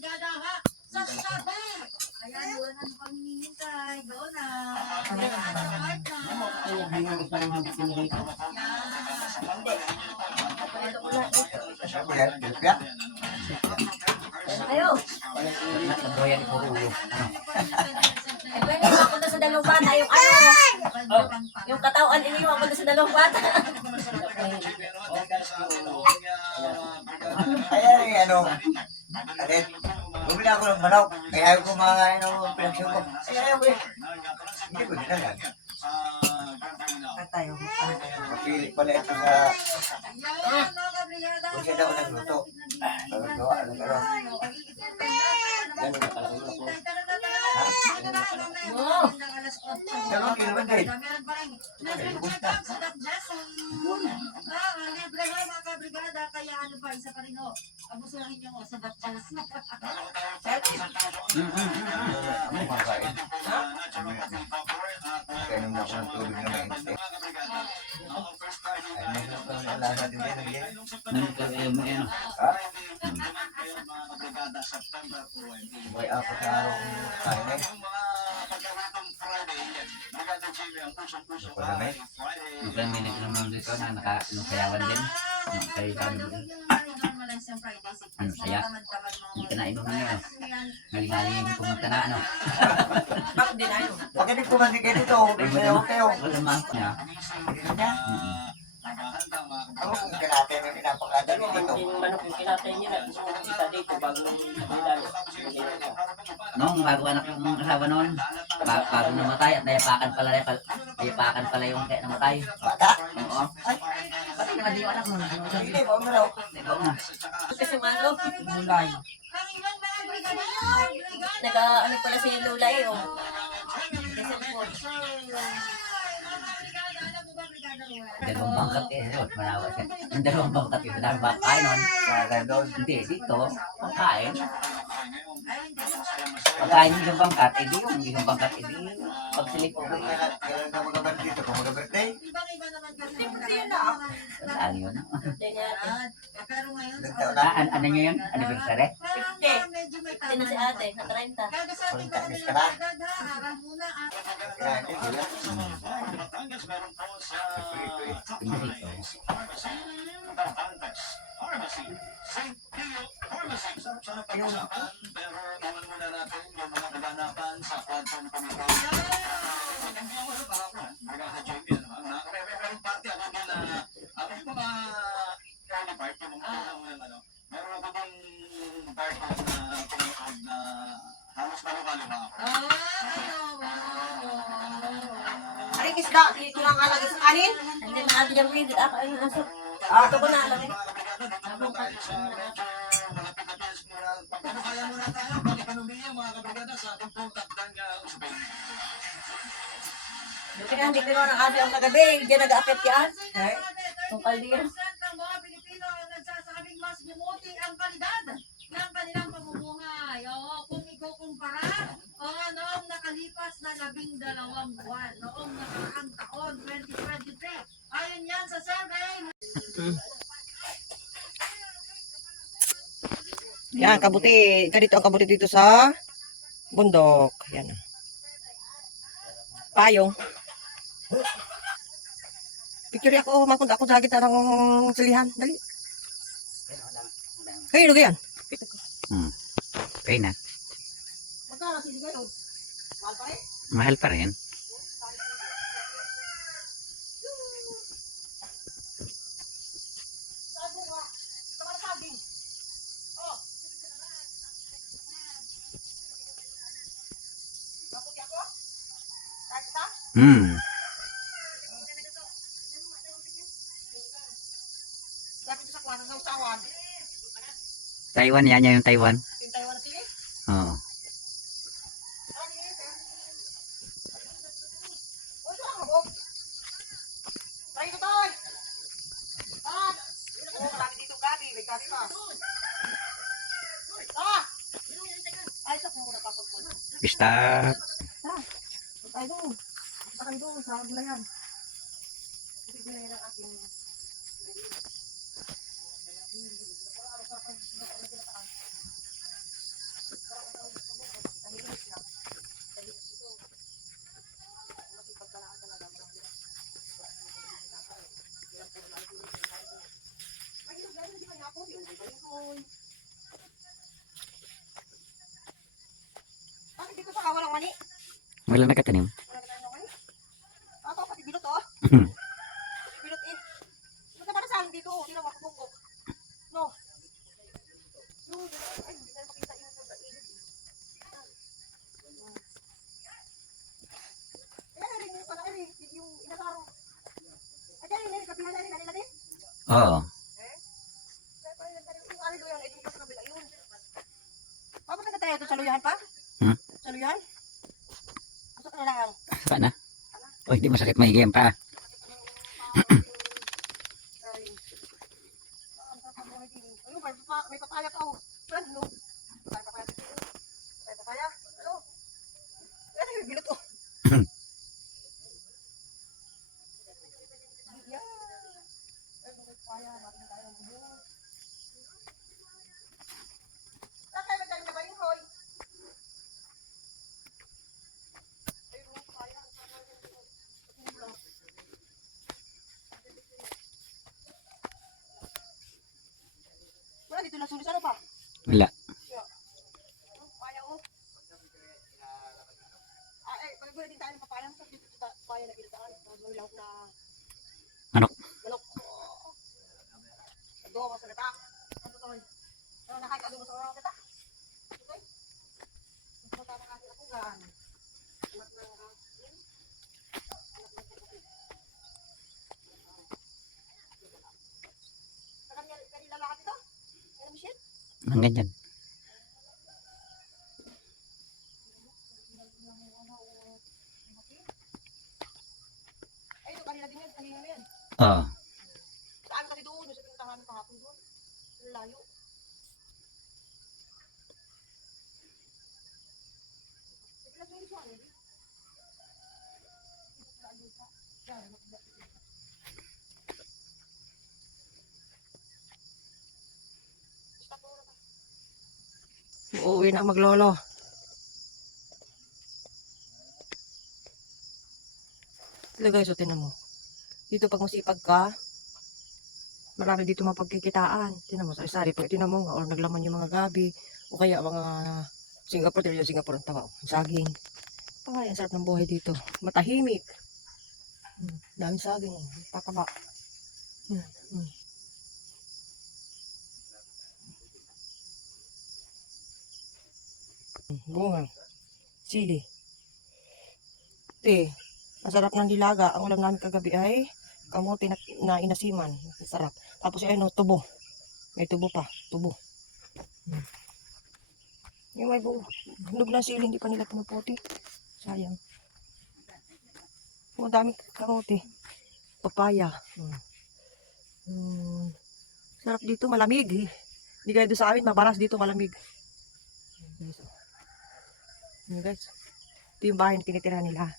brigada ha. Sa sabi. Ayan, doon ang pangingintay. Doon na. Ayo. Nagdoyan ko ulo. Eh, pwede mo ako na sa dalawang bata. Yung ano, yung katawan, iniwan ko na sa dalawang bata. Ayan ano, alit, bumili ako ng manok, kaya ayaw ko mga pinagsyon ko. Ayaw eh, hindi ko dinagan. Mapilit pala ito sa, kung siya daw nagluto. Gawa ng gano'n. Dalawang kilo ba din? Ay, lubos na. Kaya ano pa, isa pa rin o. Abusurahin niyo o sa batchas. Ano ba kain? Kainom na ako ng tubig na mainit. Ay, nalasa din din nagyan. Nagkakayo mo yan. Ha? May apat na araw kong kain eh. Ano pa naman? Nagkaminig naman dito na nakasayawan din. Nakasayawan din. Ano saya? Hindi ka na inom na yun. Ngaling-ngaling yung pumunta na ano. Bakit din ayaw? Bakit di kumandi kayo dito? Sayaw kayo. Wala maak niya. Hindi niya. Ako kung kinatay na pinapakadal dito. Yung manok yung kinatay nila, yung isa dito bago nilalo. Nung bago anak yung asawa noon, bago namatay at nayapakan pala yung kaya namatay. Bata? Oo. Pati naman yung anak nun. Hindi ba umaraw? Ikaw na. Kasi malo. Mulay. Nag-ano pala si Lola eh. Oh. Kasi po. Dalawang bangkat eh. Manawa siya. Yung dalawang bangkat yun. Dahil ba kain nun? Sada doon. Hindi, dito. Pagkain. Pagkain yung bangkat, edi yung bangkat, edi pagsilip ko. Kailan ka magabat dito? Kung mag-birthday? Saan yun? Pero ngayon, Nagtaon na. Ano nyo yun? Anniversary? 50 na si ate, na 30. Kaya sa ating Punta, mga miss ka na? aral muna at Kaya hindi sila. Aring isda, ito lang alagay sa kanin. Hindi na ate yung video. Ako yung aso. Ito ko na alam eh. Kaya hindi ko na kasi ang kagabi, diyan nag-apit yan. Itong kaldero. ng mga Pilipino ang nagsasabing mas bumuti ang kalidad ng kanilang pamumuhay. Oo, kung ikukumpara noong nakalipas na 12 buwan, noong nakaraang taon, 2023. Ayon yan sa survey. Yan, kabuti. Ganito ang kabuti dito sa bundok. Yan. Payong. Picture ako, makunda ako sa gitna ng silihan. Dali. Hey, lugi yan. Okay na. Mahal pa rin. Taiwan yan yung Taiwan. Oo. Pista. walang mani. Wala nagkatanim. Wala na mani. Ako, pati bilot oh. Pati bilot eh. Punta para saan dito oh. Hindi na makatungkok. No. No, ay, hindi na makita yung pagkailid. Ayan, rin yung pala rin. Yung inasaro. Ay, dyan rin. Kapihan na rin. Kanila din. Oo. Yung ano doon, ay, yung kasabila yun. Papunta na tayo doon sa luyahan pa? Hmm? Sa luyahan? Pasok na lang. Saka na. O, hindi masakit mahigyan pa. May papaya pa oh. Friend, no? May papaya. May papaya. Ano? Ano yung bilot oh? Yeah. Ay, may papaya. Bakit tayo ng buo? Saan kayo magkalim na ba yung hoy? Ay, may papaya. Wala, dito na sulis. Ano pa? Wala. Papaya oh. Ah, eh, pag-gula din tayo ng papaya. Sa dito papaya na pinataan. May lahok na Manok. manok. Adobo sa gata. Ano to? Ano nakakadobo sa gata? Okay? Ito tama nga ako gan. Anak na yun. Kanila lahat ito? Ano shit? Ang ganyan. Ay, ito kanila din yan. Kanina na yan. Oo. Saan kasi doon? Sa pinuntahan kahapon doon. Ang layo. Uuwi na maglolo. Ito guys, so tinan mo. Dito pag masipag ka, marami dito mapagkikitaan. Tinan mo, sari-sari pag tinan mo, or naglaman yung mga gabi, o kaya mga Singapore, talaga Singapore ang tawa, saging. Ang sarap ng buhay dito. Matahimik. Daming saging, tataba. Yan. Bunga. Sili. Masarap ng dilaga. Ang ulam namin kagabi ay kamote na inasiman. Masarap. Tapos ano, tubo. May tubo pa. Tubo. Yung may hinog na sili, hindi pa nila pinuputi. Sayang. Ang daming kamote. Papaya. Sarap dito, malamig. Hindi kaya doon sa amin, mabaras dito, malamig. Yan guys. Ito yung bahay na tinitira nila.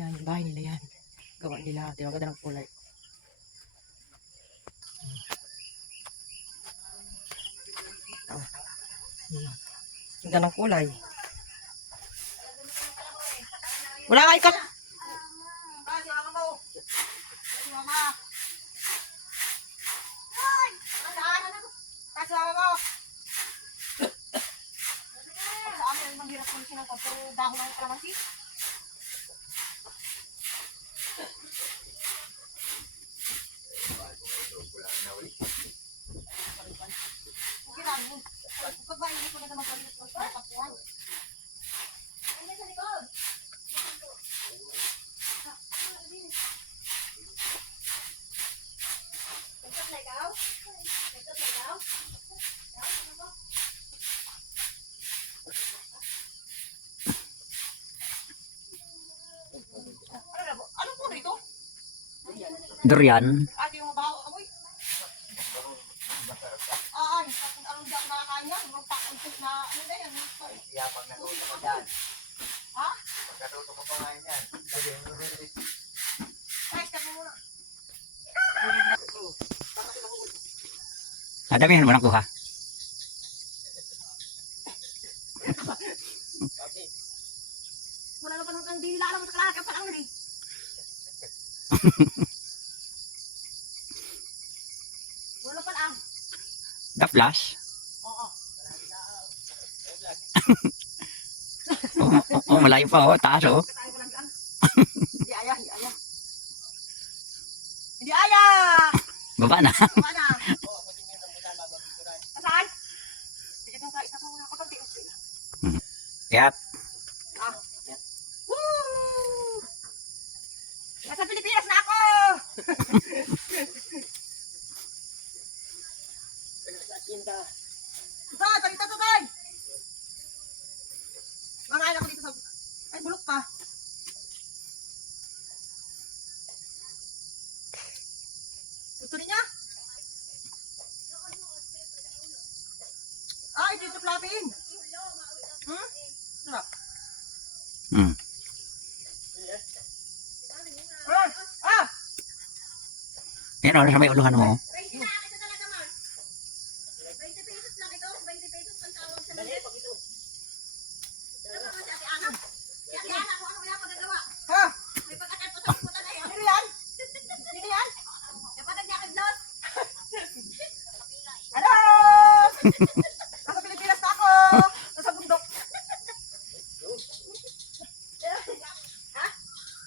Yan, yung bahay nila yan. Gawa nila. Ito yung ganda ng kulay. Ganda ng kulay. Wala nga ikat! Si mama mo! Si mama! Si mama mo! Sa amin, manghirap ko siya ng kapuro dahon ng kalamansi. Pagbahin ko na naman kami sa pakuan. Ano sa likod? Ito sa ikaw? Ito sa ikaw? Ano po dito? Durian. Ate yung mabaho amoy. Ay, ano dyan nakakanya? Yung pakuntik na ano na yan? Kaya pag natuto ko dyan. Ha? Pag natuto ko pa ngayon yan. Sabi, Ay, stop mo muna. Nadamihan mo na kuha. Wala na pa nang kandila alam mo sa kalaka pa lang rin. Wala pa lang. The flash. Oo. Oh, Oh, malayo pa oh, taas oh. Hindi aya, hindi aya. Hindi aya! Baba na. Baba na. Saan? Sige doon sa isa ko muna. Pagkanti-unti lang. Yap. Woo! Nasa Pilipinas na ako! Saan? Palita to, Tay! Mangain ako dito sa... Ay, bulok pa. Gusto niya? Ah, ito yung plapin. Hmm? Sarap. Hmm. Ah! Ah! Yan oh, sa may uluhan mo. Ha? Sino yan? Sino yan? Hello! Nasa Pilipinas na ako! Nasa bundok. Ha?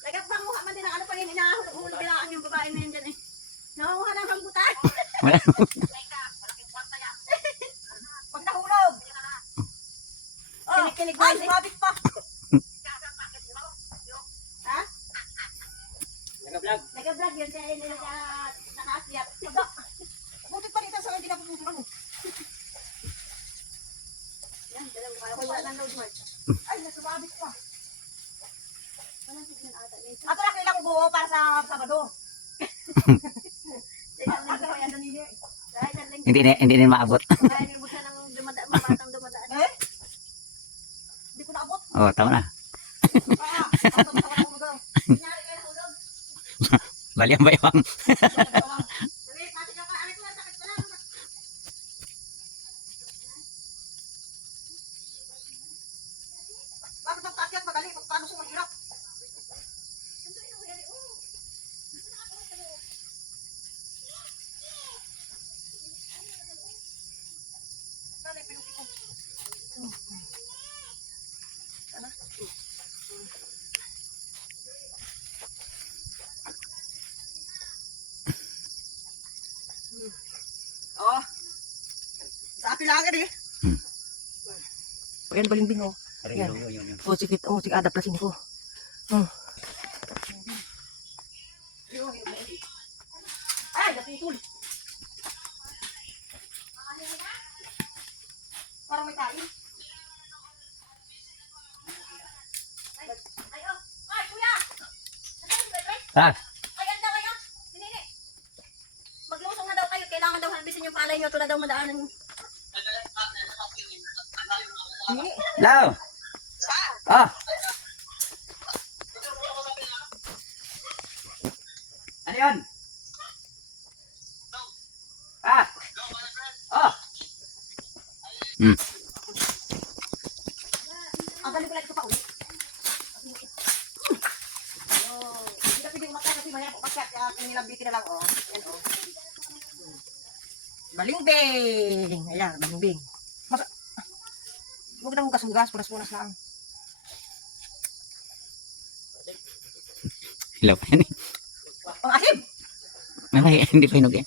Nagpapanguha man din ang ano pa rin, inahulog bilaan yung babae na yan dyan eh. Nakuha na ang rambutan. Wala. Pag nahulog. Oh, Kinig-kinig ay, na eh. sumabit pa. Ha? Nag-vlog yun kaya yun nakaakyat. Buti pa dito sa hindi na puputulan. Yan, wala ng load mark. Ay, nasumabit pa. Walang signal ata dito. Ato na kailangan buo para sa Sabado. Ato na yan nanili. Dahil naling Hindi din maabot. dahil yung busa ng dumadaan, mga batang dumadaan. Eh? Hindi ko naabot. Oh, tama na. Ah, ako sa wala ko mag- Kunyari kayo nahulog. Bali ang bayawang. Sabi, pati ka pa, ano ko lang, sakit ko lang. Bakit ang paakyat madali? Paano sa mahirap? Saan yung pinuti ko? Sana? Oh. Sa apilangan eh. Ayan, balimbing oh. Yan. Oh, sige, adap na sini ko. Ay, napitol. Parang may kain. Ay, oh. Ay, kuya! Ah, Ay, anda kayo. Sinini. Maglusong na daw kayo. Kailangan daw harbisin yung palay nyo. Ito na daw madaanan. hello. Ah. Ano yun? Ah. Oh. Ang galing pala ito pa ulit. Oh, hindi na pwede umakyat kasi maya umakyat. Kaya kinilabitin na lang oh. Yan oh. Balimbing. Ayan, balimbing. Huwag na mong kasugas, punas-punas lang. Hello pa yan eh. Ang asim! May hindi pa hinog eh.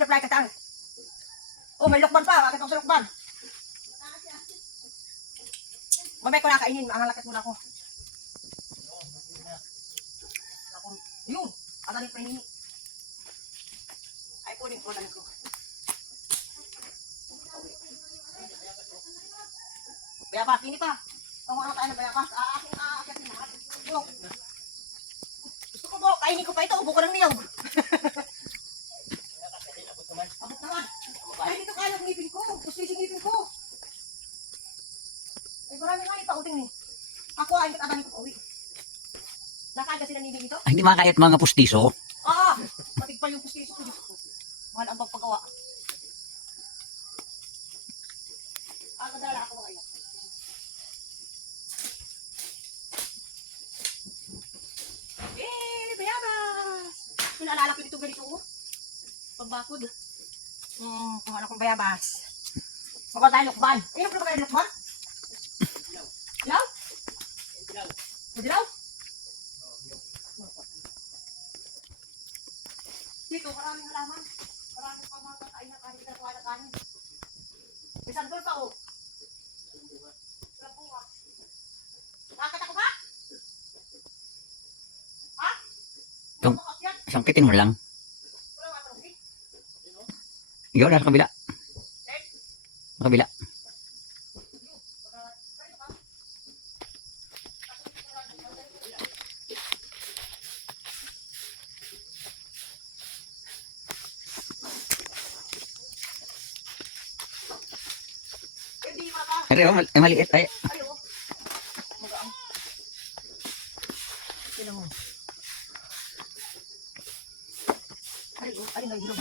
Supply ka tang. Oh, may lukban pa. Bakit ako sa lukban? Mamaya ko nakainin. Maangalakat muna ako. Yun. Ang pa hinini. Ay, kunin ko. Dalit ko. Bayabas, ini pa. Ang ano tayo na bayabas. Aakyatin na. Bulok. Gusto ko po, kainin ko pa ito. Ubo ko ng niyog. Abot naman. Ay, dito kaya ng ngipin ko. Kustis yung ngipin ko. Ay, marami nga ipauting ni. Ako ay katabanin ko pa uwi. Nakain kasi nanibig ito. Ay, hindi makakayat mga pustiso. Ah! Matig pa yung pustiso ko. Diyos ko. Mahal ang pagpagawa. Kadala ako ngayon. Bayabas! Pinaalala ko dito ganito oh. Pagbakod. Kung ano kong bayabas. Baka tayo lukban. Inom na ba kayo lukban? Dilaw? Dilaw? Dito, maraming halaman. Maraming pa mga kain na kanin na tuwa na kanin. May sandol pa, oh. Walang bunga. Nakakita ko ba? Ha? Tung- Bakit yan? Sangkitin mo lang. Wala nga trophy. Ikaw nasa kabila. Sa kabila. Eh, di ba ba? Pero maliit ay. Ayo. Magaang. Tingnan mo. Ay, nahilom.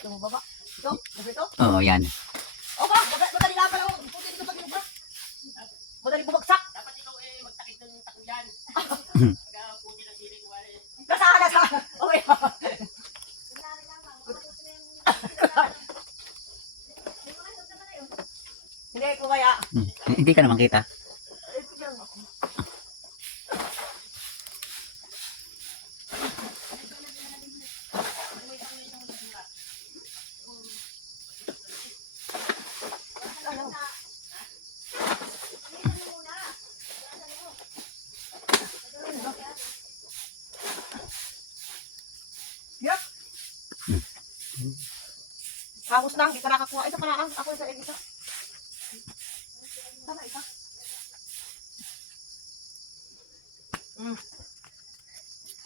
Ito mo baba. Ito? Ito? Oo, yan. O ba? Madali lang pala. Puti dito pag inubra. Madali bumagsak. Dapat ikaw magtakit ng takuyan. Puti na siling wala. Nasa. Okay. Hindi ko kaya. Hindi ka naman kita. Hangos na, hindi ka nakakuha. Isa pa na ang. Ako isa. Tama, isa.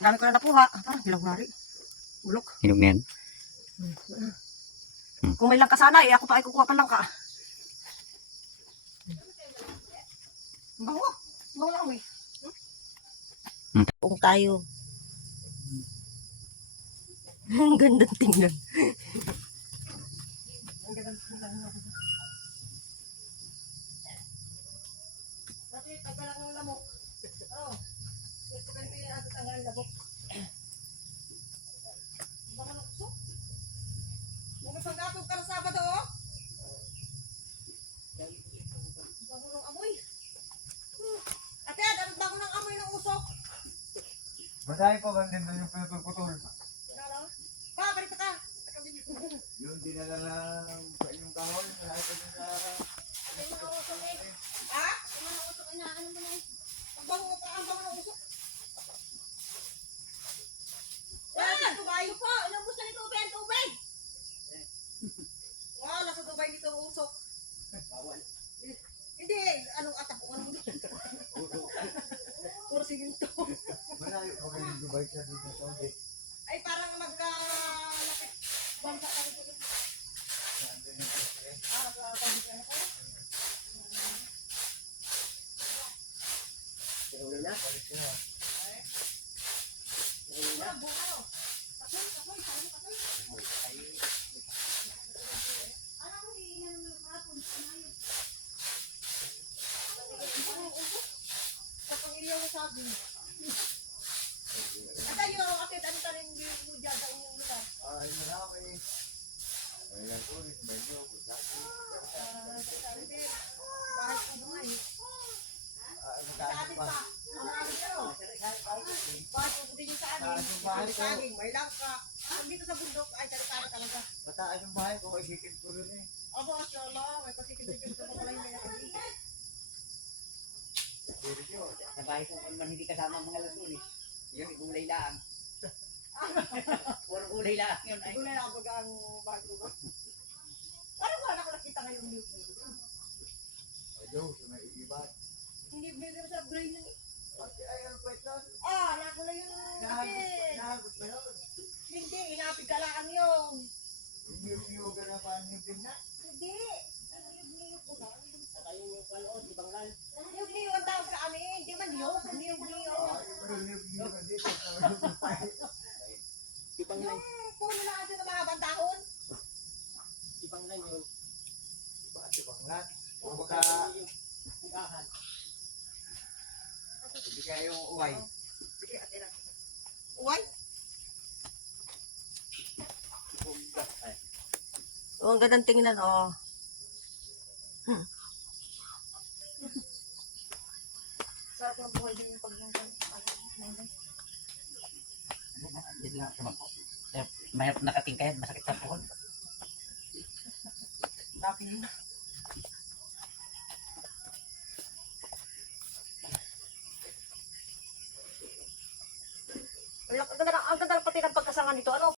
Dami ko na nakuha. Ah, hilaw na rin. Bulok. Hinog na yan. Kung may lang ka sana, ako pa ay kukuha pa lang ka. Bango. Bango lang, eh. Kung tayo. Ang ganda tingnan. Dati, tagpalang ng lamok. Oh. Ito ka yung ang tanggal ng lamok. Bango ng uso. May pagkatog ka na Sabado, oh. Bango ng amoy. Ate, ano bango ng amoy ng usok? Basahin pa ba din yung pinutol-putol? Pa, balita ka. Yung dinala ng sa inyong kahoy, malayo pa din sa... Ha? Ang bango ka, ang bango ng usok. Ah! Dubai po, inubos na ni Tubay ang tubig. Wow, nasa Dubai dito ang usok. Hindi, anong atap ko? Anong puro siginto. Malayo pa kayo yung Dubai sa dito sa Saudi. Ay, parang magka-lapit. Bansa ka rin. Sa pangiliyaw na sabi. At ayun ako kapit, ano tayo mo dyan sa inyong lugar? Ay, marami. Ay, lang po, medyo, laki. Bahay ko buhay. Ay, Sa magkano atin pa? pa. Ang amin pero. Bahay ko din yung sa amin. Taas yung bahay May ko. saging, may langka. Dito sa bundok, ay sarita talaga. Mataas yung bahay ko, isikin ko rin eh. Aba, asyalah, may pasikit-sikit sa mga may nakakita. Sergio, Sa bahay ko man hindi kasama ang mga lasunis. Yun, gulay lang. Puro gulay lang yun. Ay. Wala na ako ang bahay ko ba? Parang wala ko nakita ngayong news. ayaw, sa may iibat. Hindi bigyan sa brain yun. Pati ayaw, kwento. Ah, lako na yun. Kasi, Nahagot pa yun. hindi, inapig ka lang yun. Yung na pa yung pinna. Hindi. Niyog-niyog ko ba? Kayong yung palood, di banglan. Niyog-niyog ang tawag sa amin. Hindi man niyog. Niyog-niyog. Ay, pero yung dito. Di banglan. Yung puno na natin ng mga bantahon. Di banglan yun. Bakit banglan? O baka, Ugahan. hindi kaya yung uway. Sige, ate na. Uway? Oh, ang gandang tingnan, oh. Sarap ng buhay din yung pag Dito lang tumako. Mahirap nakatingkayad, masakit sa puhod. Happy. Ang ganda pati ng pagkasangan nito. Ano?